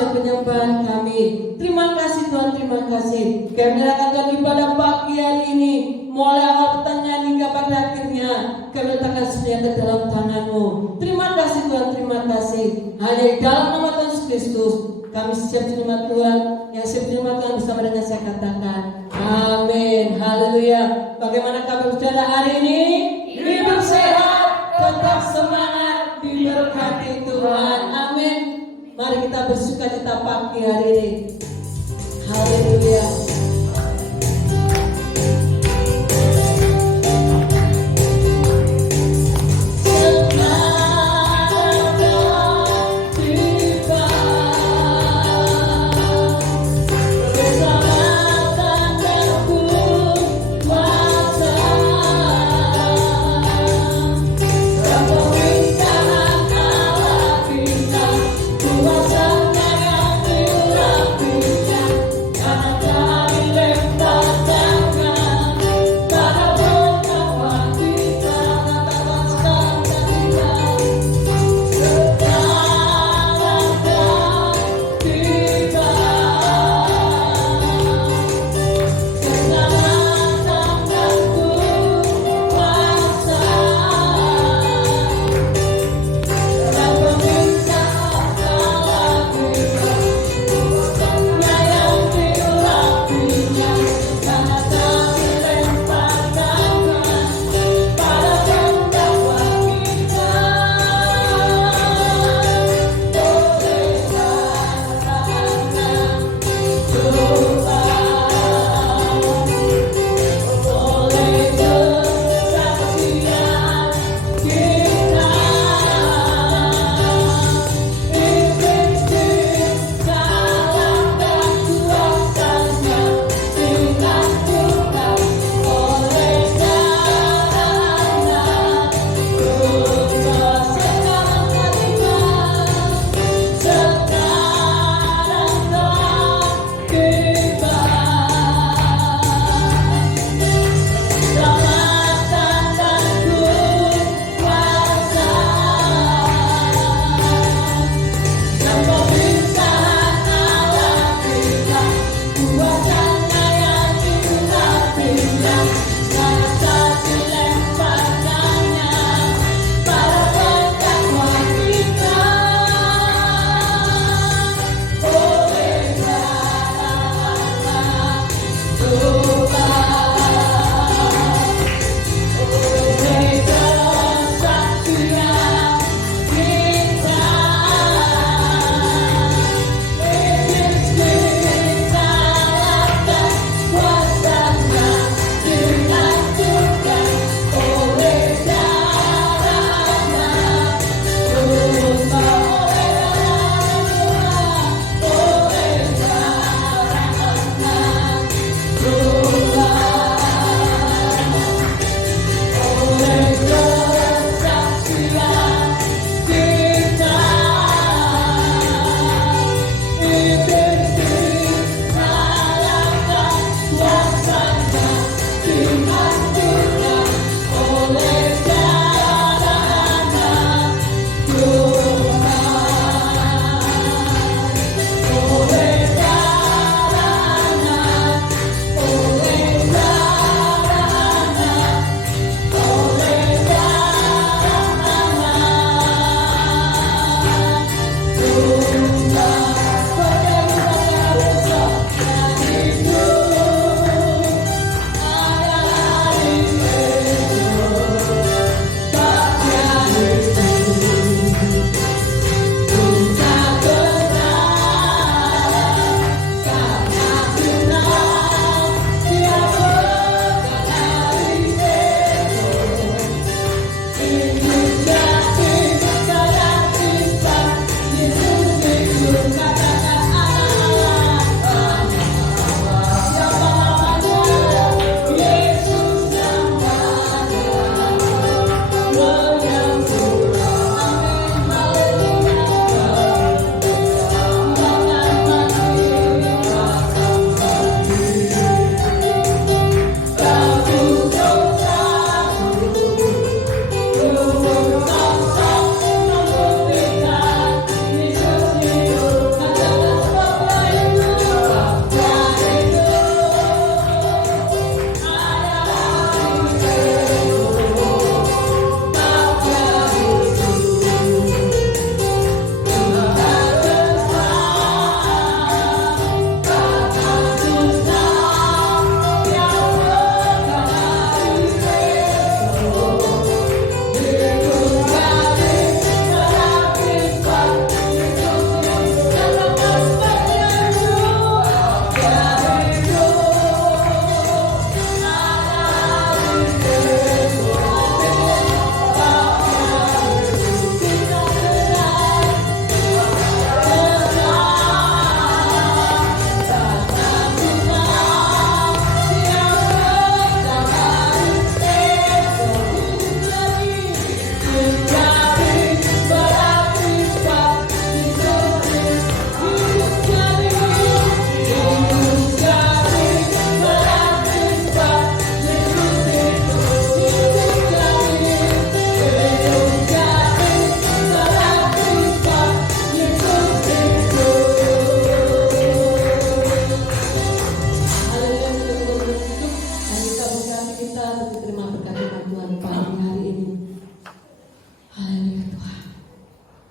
dan penyembahan kami. Terima kasih Tuhan, terima kasih. Kami menyerahkan ibadah pagi hari ini, mulai awal pertanyaan hingga pada akhirnya, kami letakkan semuanya ke dalam tangan-Mu. Terima kasih Tuhan, terima kasih. Hanya di dalam nama Tuhan Yesus Kristus, kami siap terima Tuhan. Yang siap terima Tuhan bersama dengan saya katakan, amin, haleluya. Bagaimana kabar saudara hari ini? Hidup sehat, tetap semangat, diberkati Tuhan, amin. Mari kita bersuka cita pagi hari ini. Haleluya. Kuasa yang murah, karena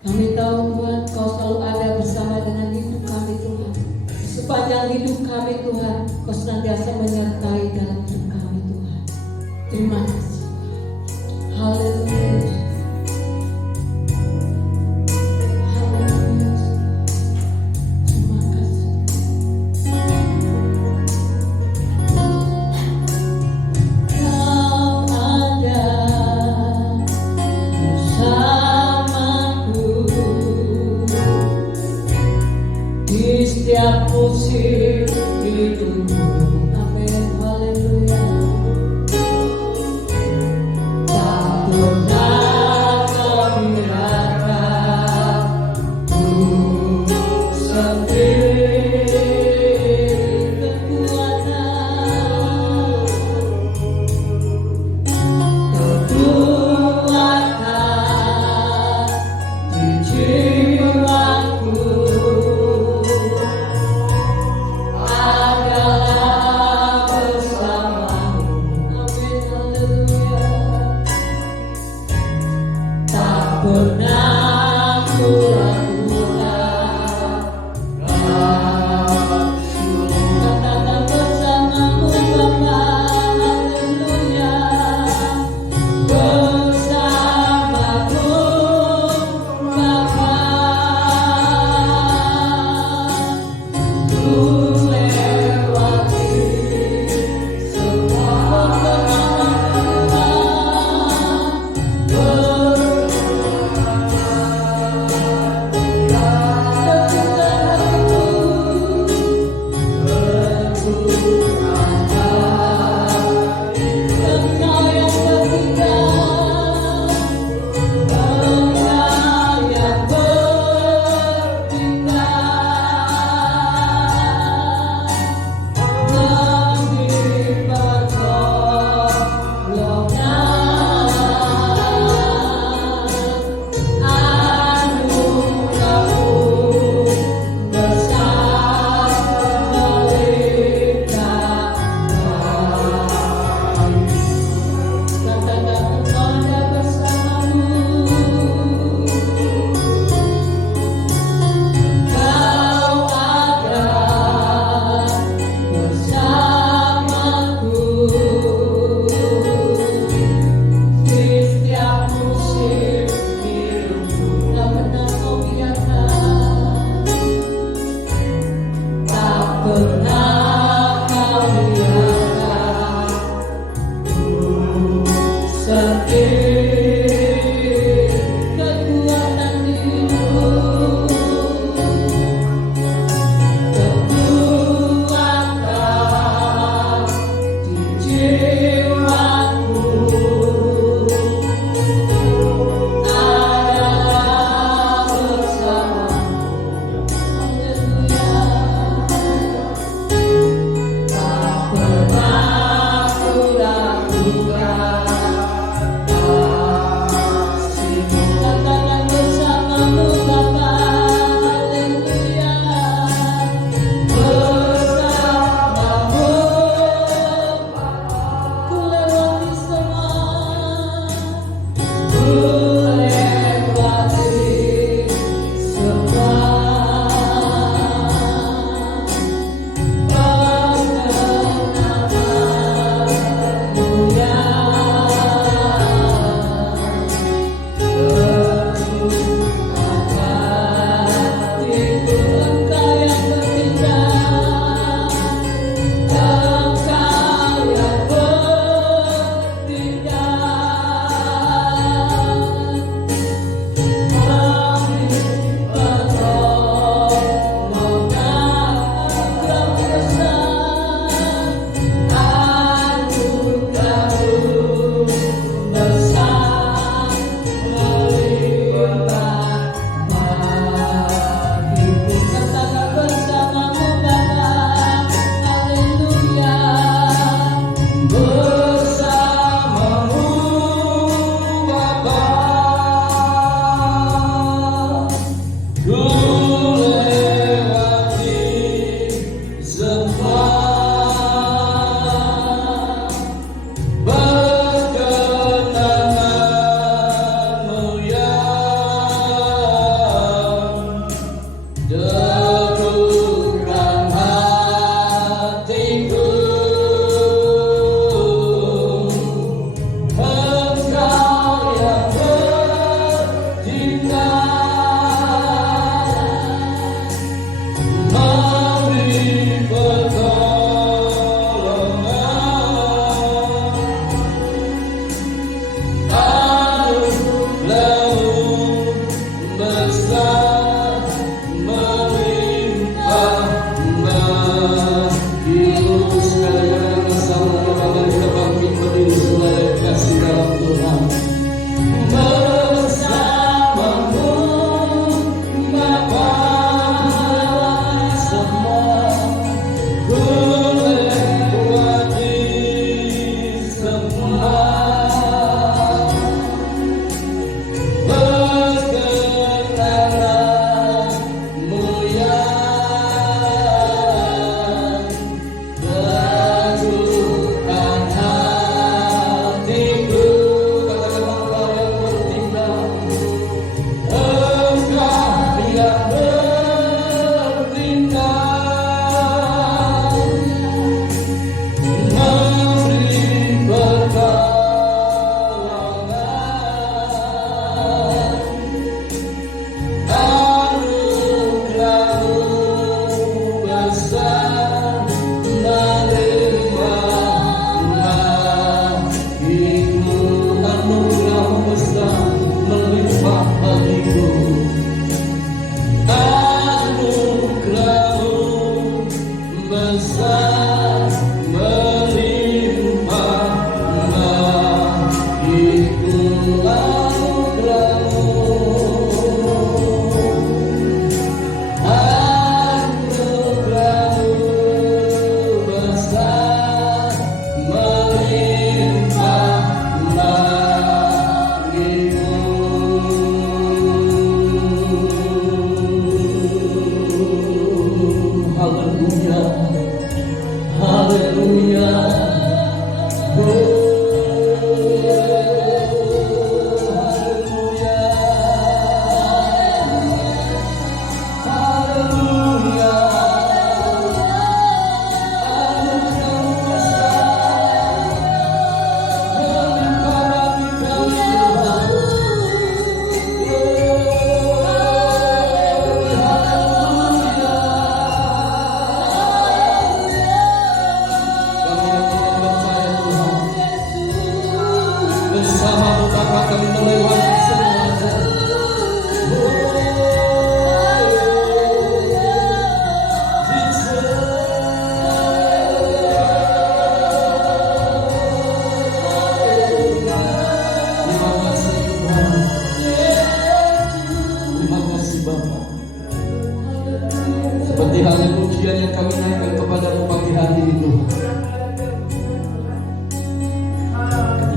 Kami tahu Tuhan, Kau selalu ada bersama dengan hidup kami Tuhan. Sepanjang hidup kami Tuhan, Kau senantiasa menyertai dalam hidup kami Tuhan. Terima kasih. Haleluya. Haleluya. Terima kasih. Kau ada bersamaku di setiap musim hidupku. Amin. Haleluya. Tak pernah kau biarkan ku sendiri kekuatan di jiwaku adalah bersamamu. Amin. Haleluya. Tak pernah ku ragukan katakan bersamamu Bapa. Haleluya. Bersamamu Bapa, ku lewati semua pengalaman.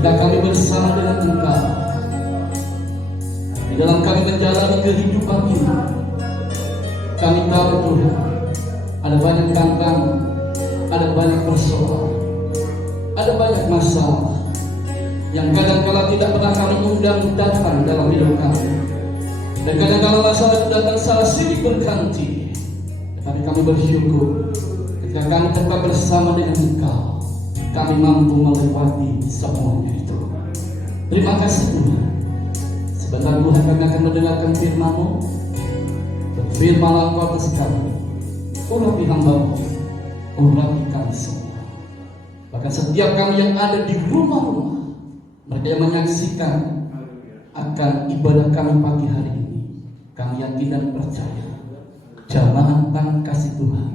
Ketika kami bersama dengan Engkau di dalam kami menjalani kehidupan ini, kami tahu Tuhan, ada banyak tantangan, ada banyak persoalan, ada banyak masalah yang kadang-kala tidak pernah kami undang datang dalam hidup kami, dan kadang-kala masalah itu datang salah silih berganti. Tetapi kami bersyukur ketika kami tetap bersama dengan Engkau, kami mampu melewati semuanya itu. Terima kasih Tuhan. Sebentar Tuhan kami akan mendengarkan firman-Mu. Berfirmanlah Engkau atas kami, urapi hamba-Mu, urapi kami semua. Bahkan setiap kami yang ada di rumah-rumah, mereka yang menyaksikan akan ibadah kami pagi hari ini, kami yakin dan percaya jamahan tangan kasih Tuhan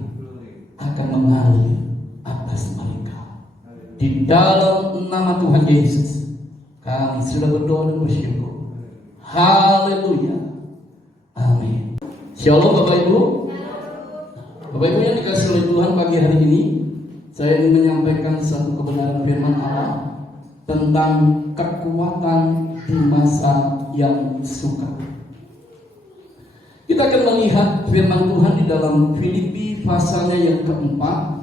akan mengalir atas mereka. Di dalam nama Tuhan Yesus kami sudah berdoa dan bersyukur. Haleluya. Amin. Shalom Bapak Ibu. Bapak Ibu yang dikasihi oleh Tuhan, pagi hari ini saya ingin menyampaikan satu kebenaran firman Allah tentang kekuatan di masa yang sukar. Kita akan melihat firman Tuhan di dalam Filipi pasalnya yang keempat,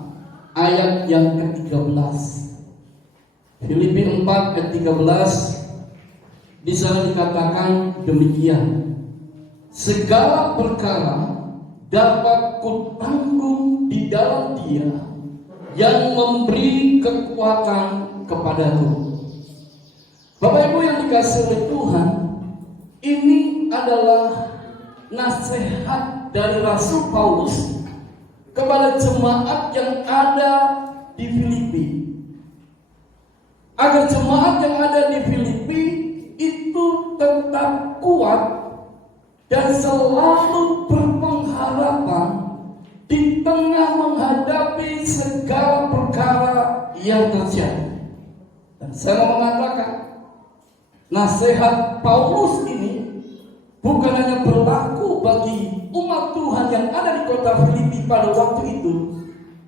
ayat yang ke-13. Filipi 4 ayat 13, di sana dikatakan demikian, segala perkara dapat kutanggung di dalam Dia yang memberi kekuatan kepadaku. Bapak Ibu yang dikasihi oleh Tuhan, ini adalah adalah nasihat dari Rasul Paulus kepada jemaat yang ada di Filipi. Agar jemaat yang ada di Filipi itu tetap kuat dan selalu berpengharapan di tengah menghadapi segala perkara yang terjadi. Dan saya mau mengatakan, nasihat Paulus ini bukan hanya berlaku bagi umat Tuhan yang ada di kota Filipi pada waktu itu,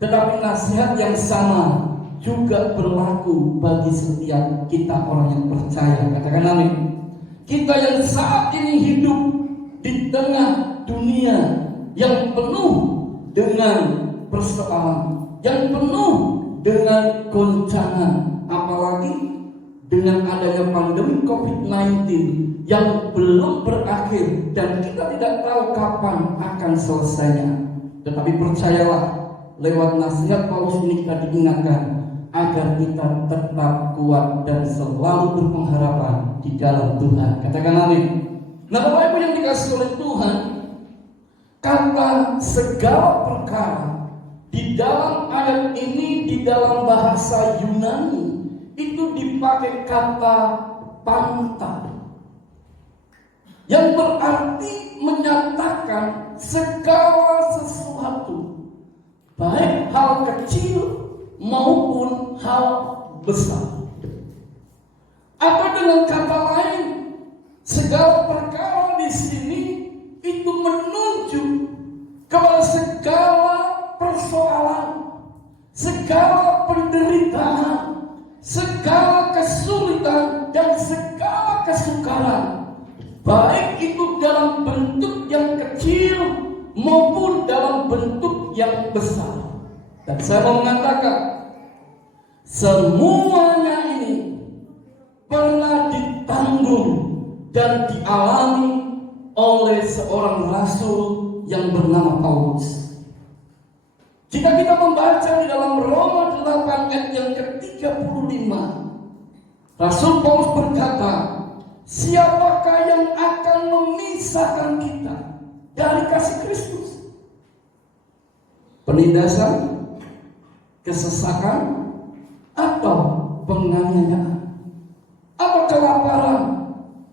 tetapi nasihat yang sama juga berlaku bagi setiap kita orang yang percaya. Katakan amin. Kita yang saat ini hidup di tengah dunia yang penuh dengan persoalan, yang penuh dengan goncangan, apalagi dengan adanya pandemi COVID-19 yang belum berakhir dan kita tidak tahu kapan akan selesainya. Tetapi percayalah, lewat nasihat Paulus ini kita diingatkan agar kita tetap kuat dan selalu berpengharapan di dalam Tuhan. Katakan amin. Nah, Bapak Ibu yang dikasihi oleh Tuhan, kata segala perkara di dalam ayat ini, di dalam bahasa Yunani itu dipakai kata panta, yang berarti menyatakan segala sesuatu, baik hal kecil maupun hal besar. Atau dengan kata lain, segala perkara di sini itu menunjuk kepada segala persoalan, segala penderitaan, segala kesulitan dan segala kesukaran, baik itu dalam bentuk yang kecil maupun dalam bentuk yang besar. Dan saya mau mengatakan, semuanya ini pernah ditanggung dan dialami oleh seorang rasul yang bernama Paulus. Jika kita membaca di dalam Roma 8 ayat yang ke-35, Rasul Paulus berkata, siapakah yang akan memisahkan kita dari kasih Kristus? Penindasan, kesesakan, atau penganiayaan, atau kelaparan,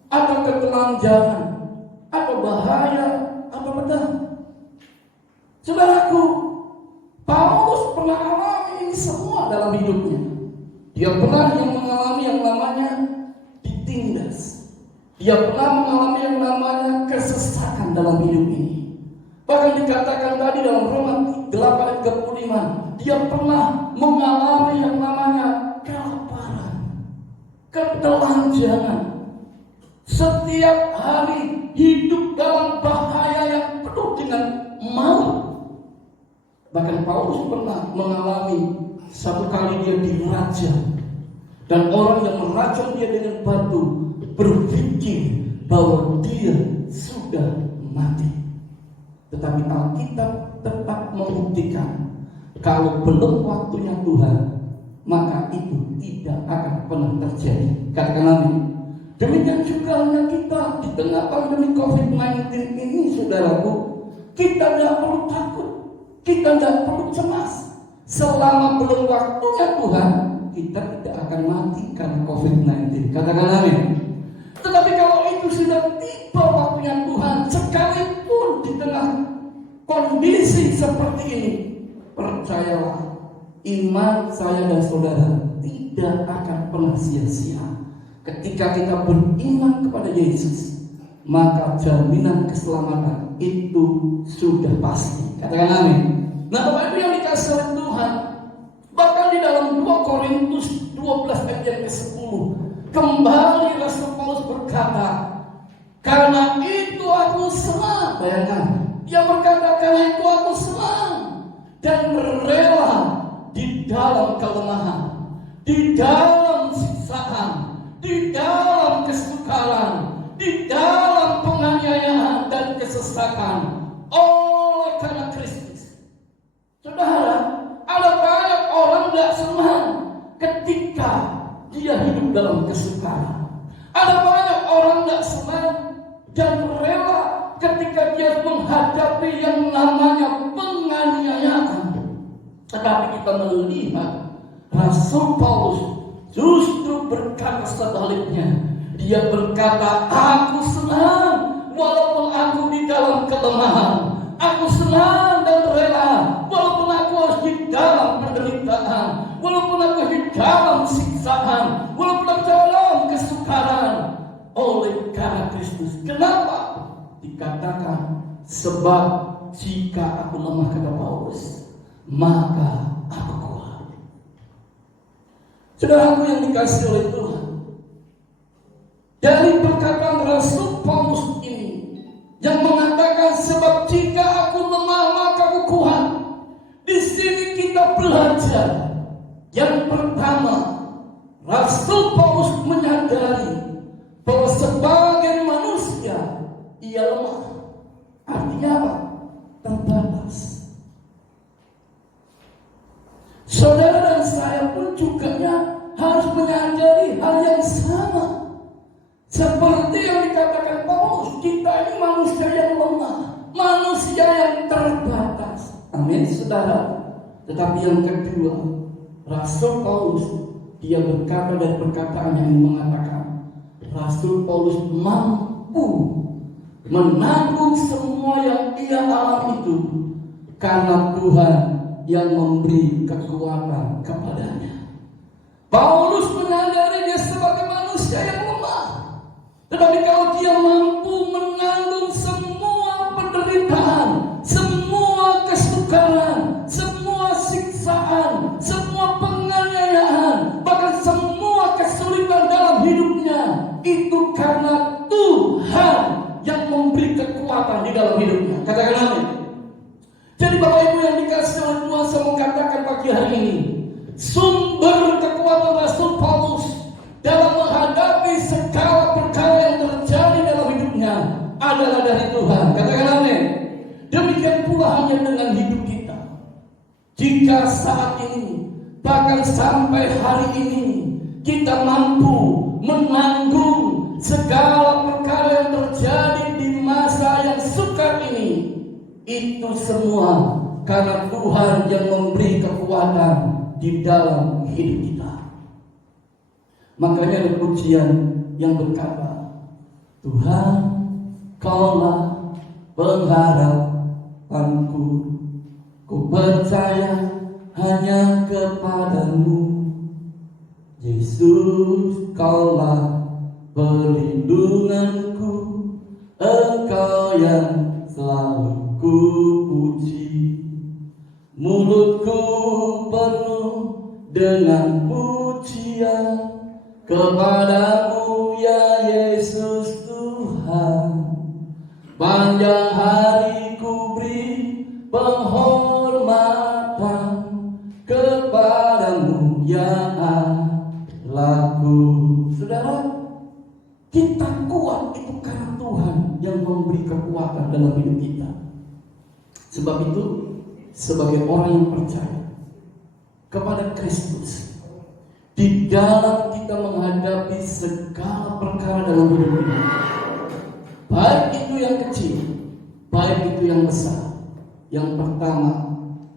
atau ketelanjangan, atau bahaya, atau pedang. Saudaraku, Paulus pernah alami ini semua dalam hidupnya. Dia pernah mengalami yang namanya ditindas. Dia pernah mengalami yang namanya kesesakan dalam hidup ini. Bahkan dikatakan tadi dalam Roma 8:35, dia pernah mengalami yang namanya kelaparan, ketelanjangan. Setiap hari hidup dalam bahaya yang penuh dengan maut. Bahkan Paulus pernah mengalami satu kali dia dirajam, dan orang yang merajam dia dengan batu berpikir bahwa dia sudah mati. Tetapi Alkitab tetap membuktikan kalau belum waktunya Tuhan, maka itu tidak akan pernah terjadi. Katakan amin. Demikian juga halnya kita di tengah pandemi COVID-19 ini, saudaraku, kita tidak perlu takut, kita tidak perlu cemas. Selama belum waktunya Tuhan, kita tidak akan mati karena COVID-19. Katakan amin. Tetapi kalau itu sudah tiba waktunya Tuhan, sekalipun di tengah kondisi seperti ini, percayalah, iman saya dan saudara tidak akan pernah sia-sia. Ketika kita beriman kepada Yesus, maka jaminan keselamatan itu sudah pasti. Katakan amin. Nah, Bapak Ibu yang dikasihi oleh Tuhan, bahkan di dalam 2 Korintus 12 ayat yang ke-10, kembali Rasul Paulus berkata, karena itu aku senang. Bayangkan, dia berkata, karena itu aku senang dan rela di dalam kelemahan, di dalam siksaan, di dalam kesukaran, di dalam penganiayaan dan kesesakan oleh karena Kristus. Saudara, ada banyak orang tidak senang ketika dia hidup dalam kesukaran. Ada banyak orang tidak senang dan rela ketika dia menghadapi yang namanya penganiayaan. Tetapi kita melihat Rasul Paulus justru berkata sebaliknya. Dia berkata, aku senang walaupun aku di dalam kelemahan. Aku senang dan rela walaupun aku harus di dalam penderitaan, walaupun aku di dalam siksaan, walaupun aku dalam kesukaran, oleh karena Kristus. Kenapa? Dikatakan, sebab jika aku lemah, kata Paulus, maka aku kuat. Saudaraku yang dikasihi oleh Tuhan, dari perkataan Rasul Paulus ini yang mengatakan sebab jika aku lemah maka aku kuat. Di sini kita belajar yang pertama, Rasul Paulus menyadari bahwa sebagai manusia ia lemah. Artinya apa? Terbatas. Saudara dan saya pun juga harus menyadari hal yang sama. Seperti yang dikatakan Paulus, kita ini manusia yang lemah, manusia yang terbatas. Amin, saudara. Tetapi yang kedua, Rasul Paulus, dia berkata dari perkataan yang mengatakan, Rasul Paulus mampu menanggung semua yang ia alami itu karena Tuhan yang memberi kekuatan kepadanya. Paulus menyadari dia sebagai manusia yang lemah. Tetapi kalau dia mampu menanggung semua penderitaan, semua kesukaran, semua siksaan, semua penganiayaan, bahkan semua kesulitan dalam hidupnya, itu karena Tuhan yang memberi kekuatan di dalam hidupnya. Katakan amin. Jadi Bapak Ibu yang dikasihi oleh Tuhan, saya mau katakan pagi hari ini, sumber kekuatan Rasul Paulus dalam menghadapi segala perkara yang terjadi dalam hidupnya adalah dari Tuhan. Katakan amin. Demikian pula hanya dengan hidup kita. Jika saat ini, bahkan sampai hari ini, kita mampu menanggung segala perkara yang terjadi di masa yang sukar ini, itu semua karena Tuhan yang memberi kekuatan di dalam hidup kita. Makanya ada pujian yang berkata, Tuhan, Kaulah pengharapanku, ku percaya hanya kepadamu. Yesus, Kaulah perlindunganku, Engkau yang selalu ku puji. Mulutku penuh dengan pujian kepadamu ya Yesus Tuhan. Panjang hari ku beri penghormatan kepadamu ya Allahku. Saudara, kita kuat itu karena Tuhan yang memberi kekuatan dalam hidup kita. Sebab itu, sebagai orang yang percaya kepada Kristus, di dalam kita menghadapi segala perkara dalam hidup ini, baik itu yang kecil, baik itu yang besar, yang pertama,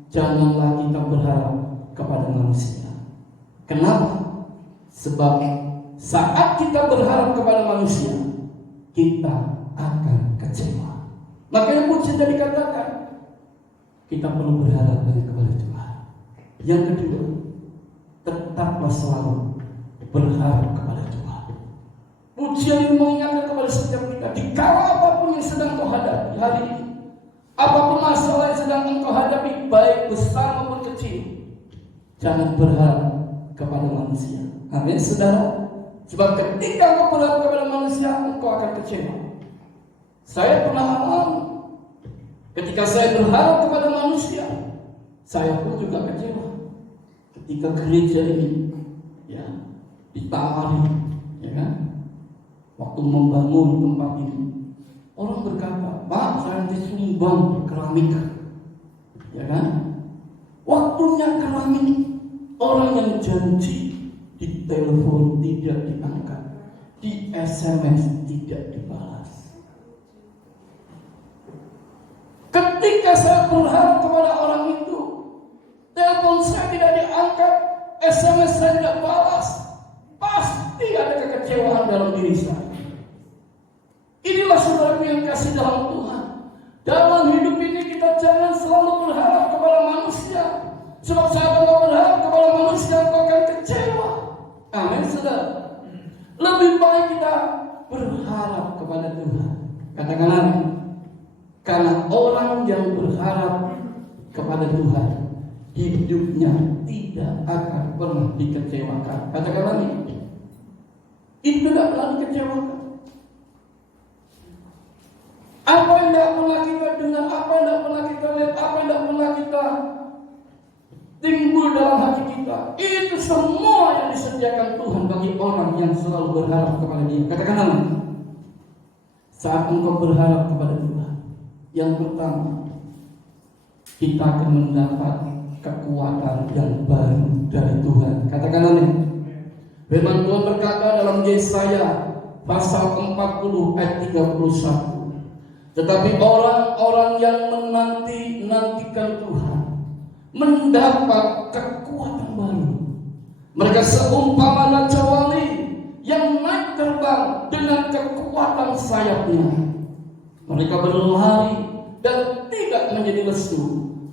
janganlah kita berharap kepada manusia. Kenapa? Sebab saat kita berharap kepada manusia, kita akan kecewa. Makanya pujian tadi dikatakan, kita perlu berharap hanya kepada Tuhan. Yang kedua, tetaplah selalu berharap kepada Tuhan. Pujian ini mengingatkan kepada setiap kita, di kala apapun yang sedang kau hadapi hari ini, apapun masalah yang sedang engkau hadapi, baik besar maupun kecil, jangan berharap kepada manusia. Amin, saudara. Sebab ketika engkau berharap kepada manusia, engkau akan kecewa. Saya pernah alami, ketika saya berharap kepada manusia, saya pun juga kecewa. Ketika gereja ini, ya, ditawari, ya kan, waktu membangun tempat ini, orang berkata, Pak, saya nanti sumbang keramik, ya kan? Waktunya keramik, orang yang janji di telepon tidak diangkat, di SMS tidak dibalas. ketika saya berharap kepada orang itu, telepon saya tidak diangkat, SMS saya tidak balas, pasti ada kekecewaan dalam diri saya. Inilah saudara yang kasih dalam Tuhan. Dalam hidup ini kita jangan selalu berharap kepada manusia. Sebab saat engkau berharap kepada manusia, engkau akan kecewa. Amin, saudara. Lebih baik kita berharap kepada Tuhan. Katakan amin. Karena orang yang berharap kepada Tuhan, hidupnya tidak akan pernah dikecewakan. Katakan amin. Itu tidak pernah dikecewakan. Apa yang tidak pernah kita dengar, apa yang tidak pernah kita lihat, apa yang tidak pernah kita timbul dalam hati kita, itu semua yang disediakan Tuhan bagi orang yang selalu berharap kepada Dia. Katakan amin. Saat engkau berharap kepada Tuhan, yang pertama, kita akan mendapat kekuatan yang baru dari Tuhan. Katakan amin. Firman Tuhan berkata dalam Yesaya pasal 40 ayat 31. Tetapi orang-orang yang menanti-nantikan Tuhan mendapat kekuatan baru. Mereka seumpama raja wali yang naik terbang dengan kekuatan sayapnya. Mereka berlari dan tidak menjadi lesu.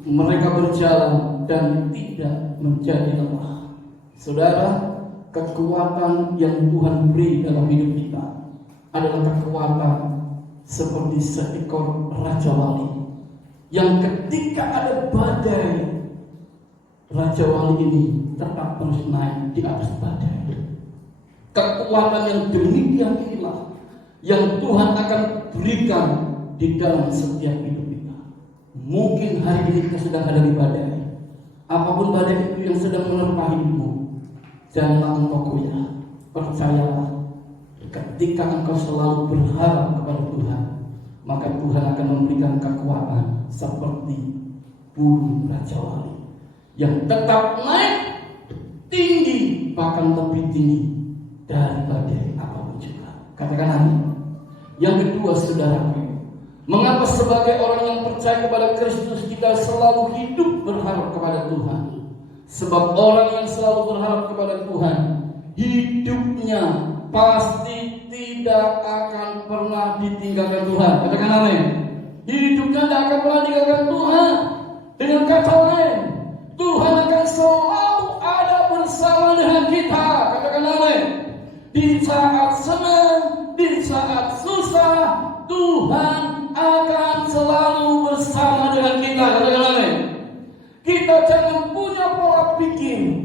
Mereka berjalan dan tidak menjadi lemah. Saudara, kekuatan yang Tuhan beri dalam hidup kita adalah kekuatan seperti seekor raja wali yang ketika ada badai, raja wali ini tetap terus naik di atas badai. Kekuatan yang demikian inilah yang Tuhan akan berikan di dalam setiap hidup kita. Mungkin hari ini kita sedang ada di badai. Apapun badai itu yang sedang menerpa hidupmu, janganlah engkau goyah. Percayalah, ketika engkau selalu berharap kepada Tuhan, maka Tuhan akan memberikan kekuatan seperti burung raja wali yang tetap naik tinggi, bahkan lebih tinggi dari badai apapun juga. Katakan amin. Yang kedua, saudara, mengapa sebagai orang yang percaya kepada Kristus kita selalu hidup berharap kepada Tuhan? Sebab orang yang selalu berharap kepada Tuhan, hidupnya pasti tidak akan pernah ditinggalkan Tuhan. Katakan amin. Hidupnya tidak akan pernah ditinggalkan Tuhan. Dengan kata lain, Tuhan akan selalu ada bersama dengan kita. Katakan amin. Di saat senang, di saat susah, Tuhan akan selalu bersama dengan kita. Katakan amin. Kita jangan punya pola pikir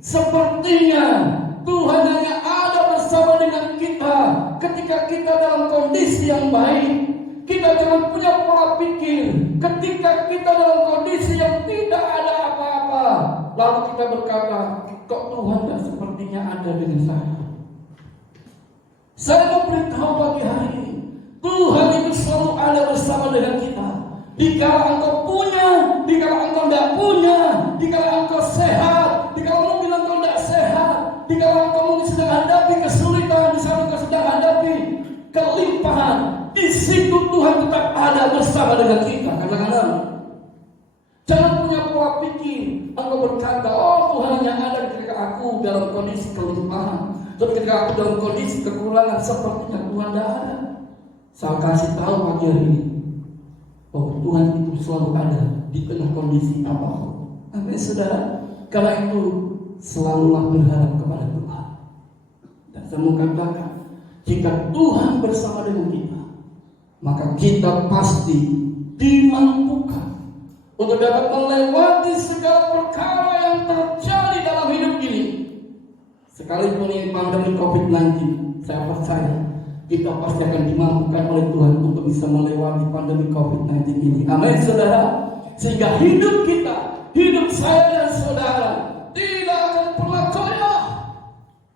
sepertinya Tuhan hanya ada bersama dengan kita ketika kita dalam kondisi yang baik. Kita jangan punya pola pikir ketika kita dalam kondisi yang tidak ada apa-apa, lalu kita berkata, kok Tuhan tak sepertinya ada dengan saya. Saya mau beritahu pagi hari ini, Tuhan itu selalu ada bersama dengan kita. Dikala engkau punya, dikala engkau tidak punya, dikala engkau sehat, dikala mungkin engkau tidak sehat, dikala engkau mungkin sedang hadapi kesulitan, di saat engkau sedang hadapi kelimpahan, di situ Tuhan tetap ada bersama dengan kita. Katakanlah, jangan punya pola pikir engkau berkata, oh Tuhan hanya ada ketika aku dalam kondisi kelimpahan, tapi ketika aku dalam kondisi kekurangan, sepertinya Tuhan tidak ada. Saya kasih tahu pagi hari ini, oh Tuhan itu selalu ada di tengah kondisi apapun. Amin, saudara. Karena itu selalulah berharap kepada Tuhan. Dan saya mau katakan, jika Tuhan bersama dengan kita, maka kita pasti dimampukan untuk dapat melewati segala perkara yang terjadi dalam hidup ini. Sekalipun ini pandemi COVID-19, saya percaya kita pasti akan dimampukan oleh Tuhan untuk bisa melewati pandemi COVID-19 ini. Amin, saudara. Sehingga hidup kita, hidup saya dan saudara tidak akan pernah goyah.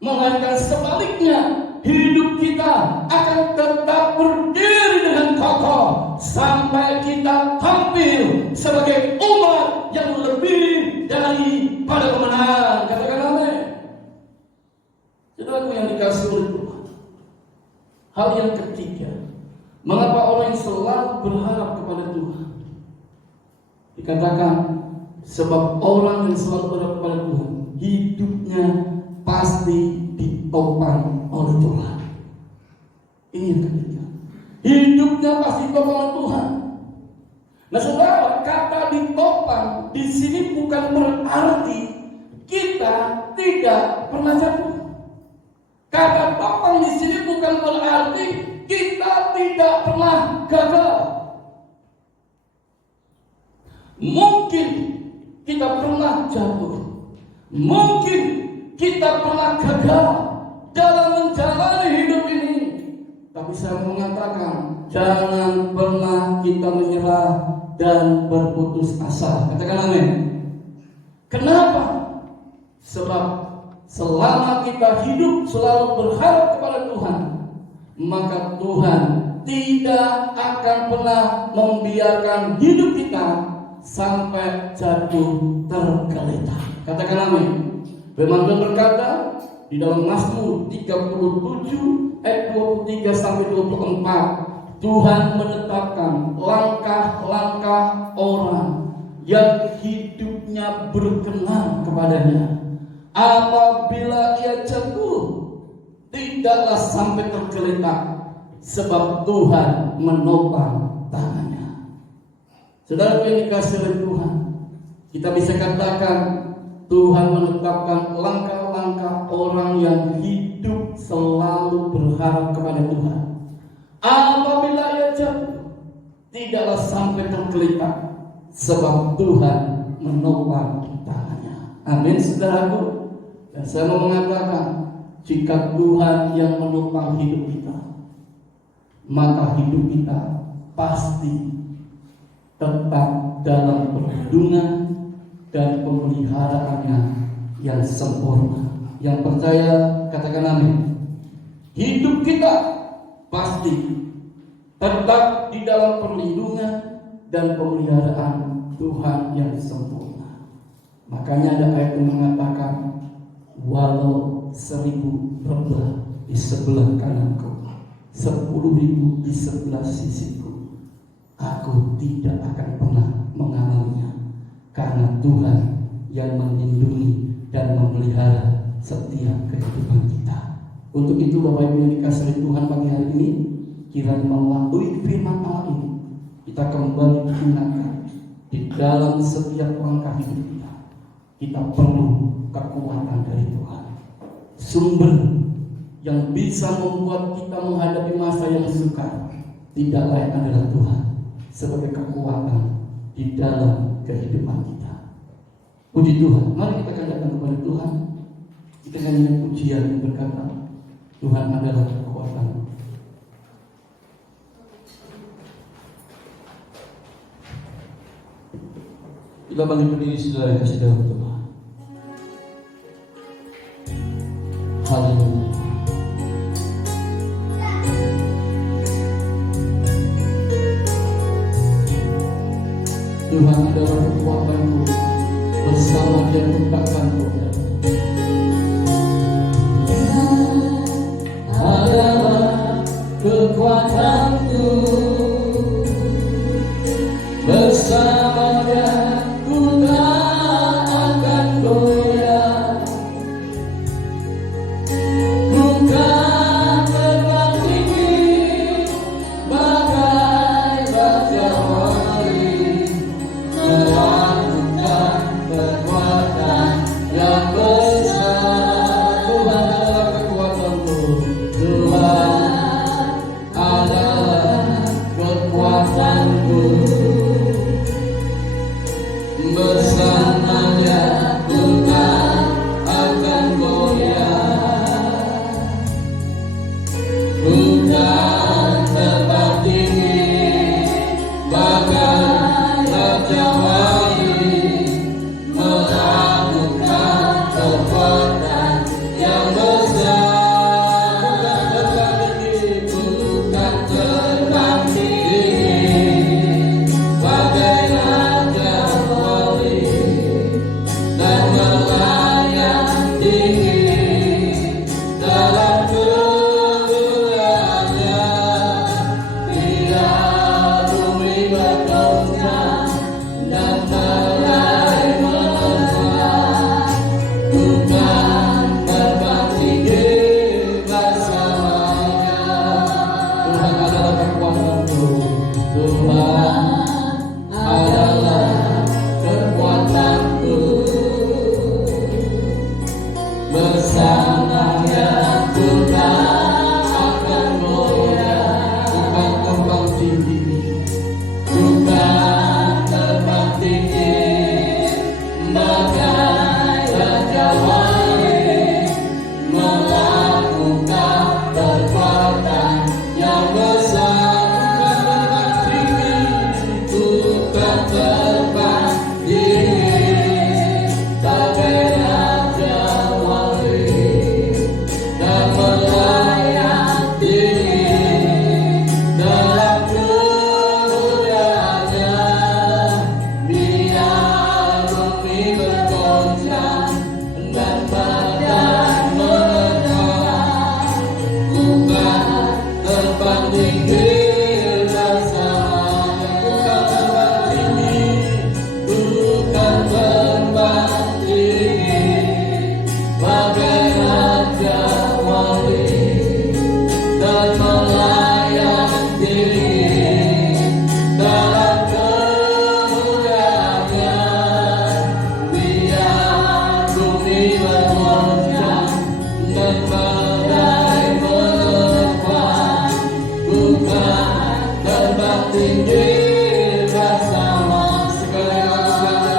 Melainkan sebaliknya, hidup kita akan tetap berdiri dengan kokoh sampai kita tampil sebagai umat yang lebih daripada pemenang. Katakan amin. Saudaraku yang dikasihi oleh Tuhan, hal yang ketiga, mengapa orang yang selalu berharap kepada Tuhan Dikatakan sebab orang yang selalu berdoa kepada Tuhan hidupnya pasti ditopang oleh Tuhan. Ini yang ketiga, hidupnya pasti ditopang oleh Tuhan. Nah saudara, kata ditopang di sini bukan berarti kita tidak pernah jatuh. Kata topang di sini bukan berarti kita tidak pernah gagal. Mungkin kita pernah jatuh, mungkin kita pernah gagal dalam menjalani hidup ini. Tapi saya mengatakan, jangan pernah kita menyerah dan berputus asa. Katakan amin. Kenapa? Sebab selama kita hidup selalu berharap kepada Tuhan, maka Tuhan tidak akan pernah membiarkan hidup kita sampai jatuh tergeletak. Katakan amin. Firman Tuhan berkata di dalam Mazmur 37 ayat 23 sampai 24, Tuhan menetapkan langkah-langkah orang yang hidupnya berkenan kepadanya. Apabila ia jatuh, tidaklah sampai tergeletak, sebab Tuhan menopang tangannya. Saudara yang dikasihi oleh Tuhan, kita bisa katakan Tuhan menetapkan langkah-langkah orang yang hidup selalu berharap kepada Tuhan. Apabila ia jatuh, tidaklah sampai tergeletak, sebab Tuhan menopang tangannya. Amin, saudaraku. Dan saya mau mengatakan, jika Tuhan yang menopang hidup kita, maka hidup kita pasti tetap dalam perlindungan dan pemeliharaannya yang sempurna. Yang percaya katakan amin. Hidup kita pasti tetap di dalam perlindungan dan pemeliharaan Tuhan yang sempurna. Makanya ada ayat yang mengatakan, walau 1000 rebah di sebelah kananku, 10.000 di sebelah sisiku, aku tidak akan pernah mengalaminya, karena Tuhan yang melindungi dan memelihara setiap kehidupan kita. Untuk itu Bapak Ibu yang dikasihi Tuhan pagi hari ini, kiranya melalui firman Allah ini kita kembali diingatkan di dalam setiap langkah hidup kita, kita perlu kekuatan dari Tuhan. Sumber yang bisa membuat kita menghadapi masa yang sukar tidak lain adalah Tuhan sebagai kekuatan di dalam kehidupan kita. Puji Tuhan. Mari kita datang kepada Tuhan. Kita nyanyikan pujian yang berkata, Tuhan adalah kekuatan. Kita bangkit berdiri saudara yang kasih dalam Tuhan. Haleluya. Tuhan adalah kekuatanku, bersama Dia menciptakanku. Tuhan adalah kekuatanku, bersama Dia ku tak akan goyah. Ku kan terbang tinggi bagai Raja Wali, melakukan kekuatan yang besar. Tuhan adalah kekuatanku. Tuhan adalah kekuatanku, bersamanya ku tak akan goyah. Ku kan terbang tinggi bagai Raja Wali, melakukan kekuatan yang besar. Bukan terbang tinggi bagai Raja Wali, adalah kekuatanku. Bersamanya Tuhan akan mulia. Bukan terbang tinggi, bukan terbang tinggi, bagai raja wali, melakukan perbuatan yang besar. Bukan terbang tinggi, bagai raja wali, dan melayang diri dalam kemuliaannya. Biar bumi bergoncang dan badai menerjang, bukan terbang tinggi bersamanya. Bukan terbang tinggi, bagai raja wali, dan melayang diri dalam kemuliaannya. Biar bumi bergoncang dan badai menerjang, bukan terbang tinggi bersama. Sekali lagi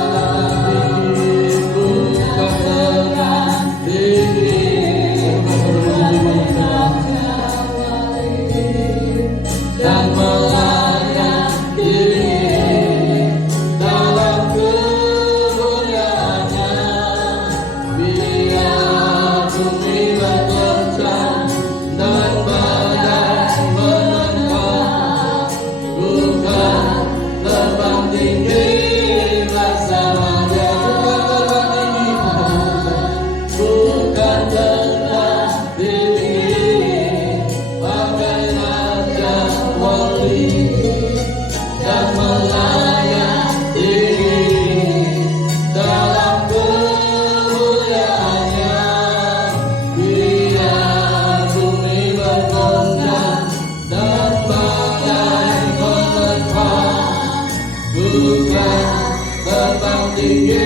bukan terbang tinggi, dan melayang diri dalam kemuliaannya. Biar bumi bergoncang dan badai menerjang, bukan terbang tinggi bersamanya. Bukan terbang tinggi, bagai raja wali, dan melayang diri dalam kemuliaannya. Biar bumi bergoncang dan badai menerjang, bukan terbang tinggi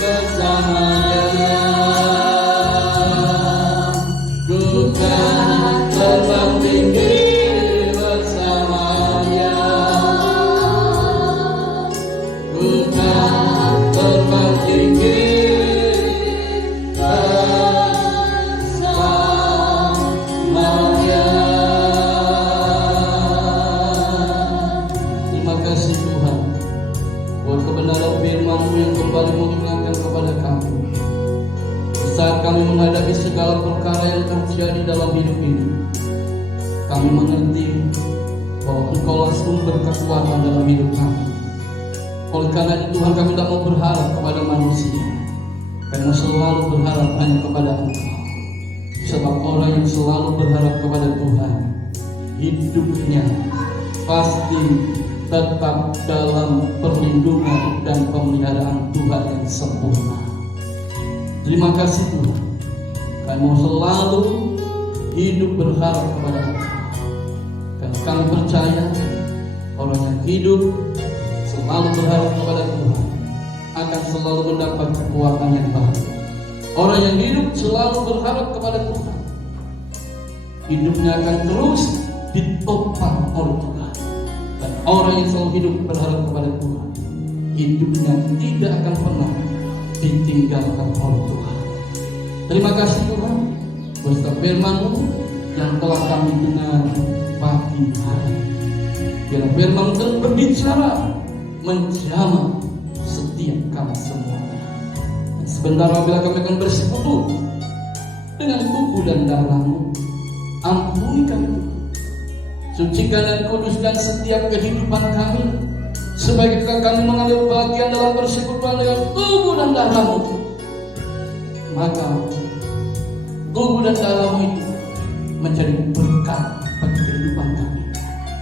bersamanya. Bukan terbang tinggi bersamanya. Bukan terbang tinggi bersamanya. Terima kasih Tuhan buat kebenaran firman-Mu yang kembali mengingatkan kepada kami. Saat kami menghadapi segala perkara yang terjadi dalam hidup ini, kami mengerti bahwa Engkaulah sumber kekuatan dalam hidup kami. Oleh karena itu Tuhan, kami tidak mau berharap kepada manusia, karena selalu berharap hanya kepada Engkau. Sebab orang yang selalu berharap kepada Tuhan, hidupnya pasti tetap dalam perlindungan dan pemeliharaan Tuhan yang sempurna. Terima kasih Tuhan, kami mau selalu hidup berharap kepada Engkau. Karena kami percaya orang yang hidup selalu berharap kepada Tuhan akan selalu mendapat kekuatan yang baru. Orang yang hidup selalu berharap kepada Tuhan, hidupnya akan terus ditopang oleh Tuhan. Dan orang yang selalu hidup berharap kepada Tuhan, hidupnya tidak akan pernah ditinggalkan oleh Tuhan. Terima kasih Tuhan buat firman-Mu yang telah kami dengar pagi hari. Biar firman-Mu terus berbicara, menjamah setiap kami semua. Dan sebentar apabila kami akan bersekutu dengan tubuh dan darah-Mu, ampuni kami, sucikan dan kuduskan setiap kehidupan kami, supaya ketika kami mengambil bagian dalam persekutuan dengan tubuh dan darah-Mu, maka tubuh dan darah-Mu itu menjadi berkat bagi kehidupan kami.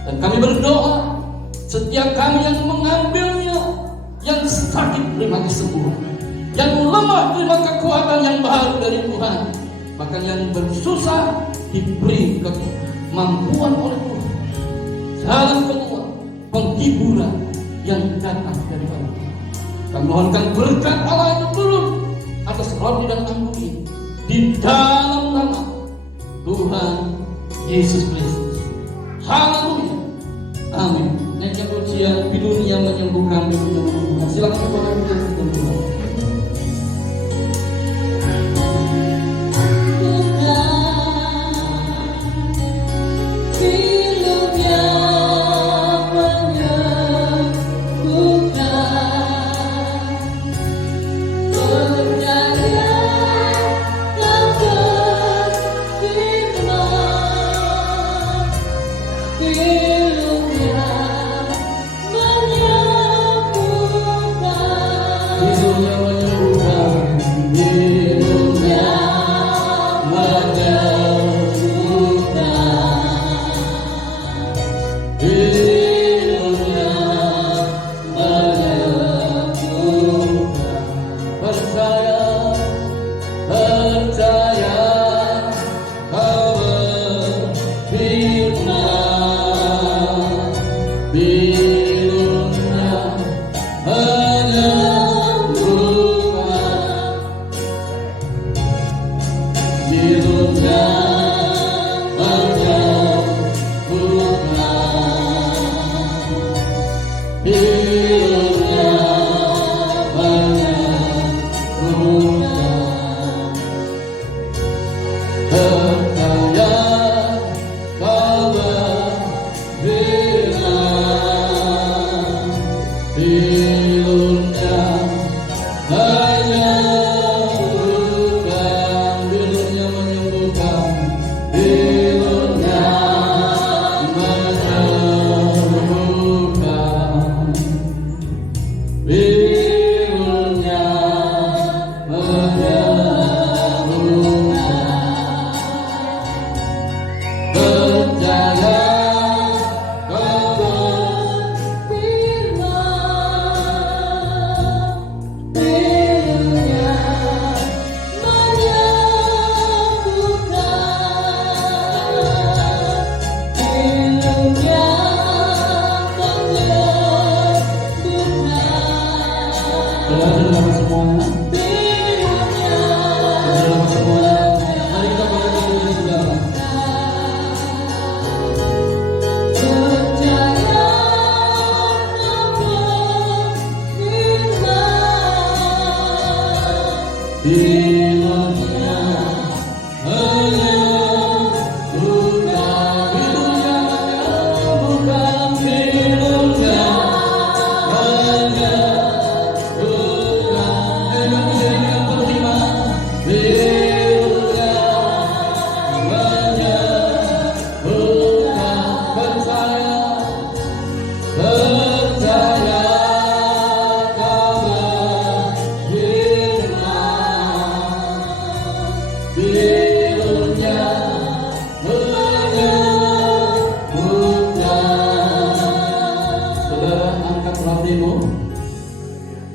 Dan kami berdoa, setiap kami yang mengambilnya, yang sakit terima kesembuhan, yang lemah terima kekuatan yang baru dari Tuhan, bahkan yang bersusah diberi kemampuan oleh Tuhan. Jalan keluar, hiburan yang datang dari Allah. Kami mohonkan berkat Allah itu turun atas roti dan anggur ini di dalam nama Tuhan Yesus Kristus. Haleluya. Amin. Naikkan pujian, bidunya menyembuhkan, bidunya menyembuhkan. Silakan kepada kita Tuhan.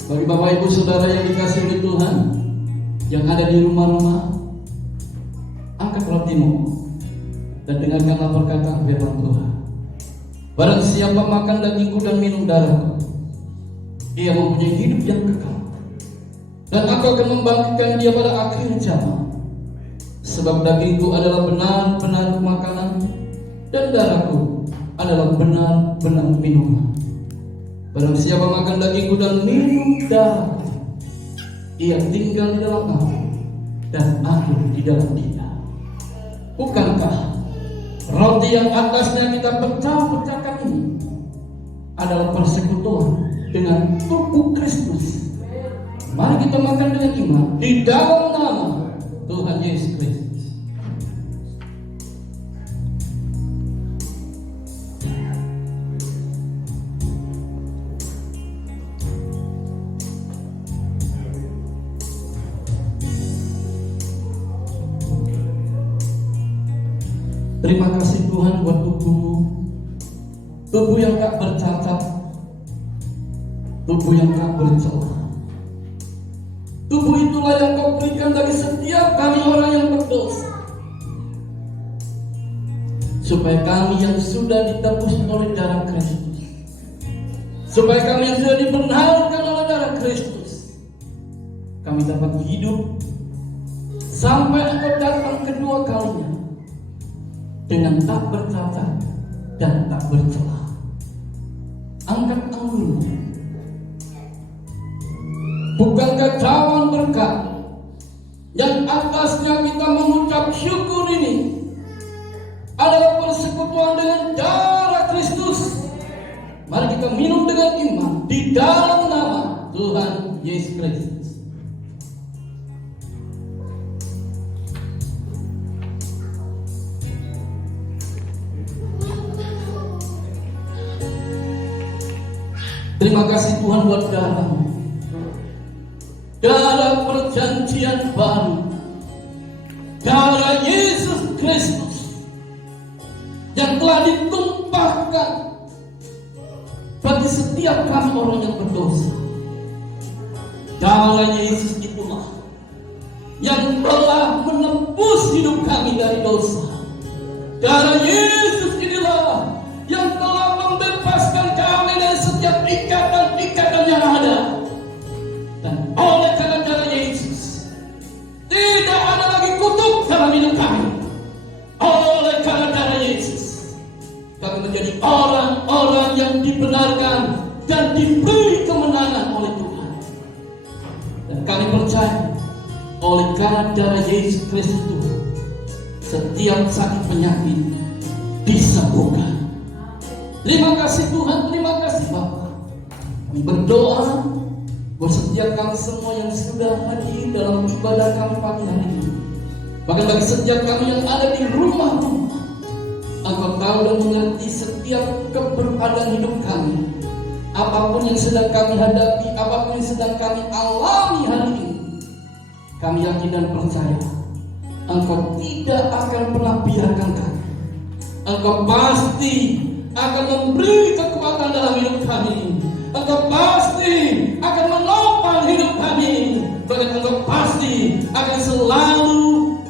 Bagi Bapak Ibu Saudara yang dikasihi oleh Tuhan, yang ada di rumah-rumah, angkat rotimu dan dengarkanlah perkataan firman Tuhan. Barang siapa makan dagingku dan minum darahku, ia mempunyai hidup yang kekal, dan aku akan membangkitkan dia pada akhir zaman. Sebab dagingku adalah benar-benar makanan, dan darahku adalah benar-benar minuman. Barang siapa makan dagingku dan minum darahku, ia tinggal di dalam aku, dan aku di dalam dia. Bukankah roti yang atasnya kita pecah-pecahkan ini adalah persekutuan dengan tubuh Kristus? Mari kita makan dengan iman di dalam nama Tuhan Yesus Kristus. Terima kasih Tuhan buat tubuhmu, tubuh yang tak bercacat, tubuh yang tak bercelah. Tubuh itulah yang Kau berikan bagi setiap kami orang yang berdosa, supaya kami yang sudah ditebus oleh darah Kristus supaya kami yang sudah dibenarkan oleh darah Kristus, kami dapat hidup sampai Engkau datang kedua kalinya dengan tak bercacat dan tak bercela. Angkat anggurmu. Bukankah cawan berkat yang atasnya kita mengucap syukur ini adalah persekutuan dengan darah Kristus? Mari kita minum dengan iman di dalam nama Tuhan Yesus Kristus. Terima kasih Tuhan buat darah-Mu, darah perjanjian baru, darah Yesus Kristus yang telah ditumpahkan bagi setiap kami orang yang berdosa. Darah Yesus itulah yang telah menebus hidup kami dari dosa. Darah Yesus inilah yang telah membebaskan kami dari setiap ikatan-ikatan yang ada. Dan oleh karena darah Yesus, tidak ada lagi kutuk dalam hidup kami. Oleh karena darah Yesus, kami menjadi orang-orang yang dibenarkan dan diberi kemenangan oleh Tuhan. Dan kami percaya, oleh karena darah Yesus Kristus itu, setiap sakit penyakit disembuhkan. Terima kasih Tuhan, terima kasih Bapa. Kami berdoa buat setiap kami semua yang sudah hadir dalam ibadah kami pagi hari ini. Bahkan bagi setiap kami yang ada di rumah-rumah, Engkau tahu dan mengerti setiap keberadaan hidup kami. Apapun yang sedang kami hadapi, apapun yang sedang kami alami hari ini, kami yakin dan percaya Engkau tidak akan pernah biarkan kami. Engkau pasti akan memberi kekuatan dalam hidup kami. Engkau pasti akan menopang hidup kami. Bahkan Engkau pasti akan selalu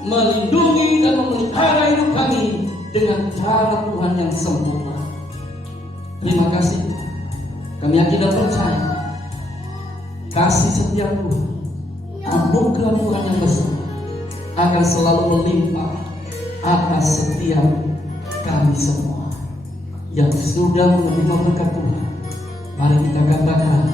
melindungi dan memelihara hidup kami dengan cara Tuhan yang sempurna. Terima kasih. Kami yakin dan percaya kasih setia Tuhan, anugerah Tuhan yang besar akan selalu melimpah atas setiap kami semua yang sudah menerima berkat Tuhan. Mari kita katakan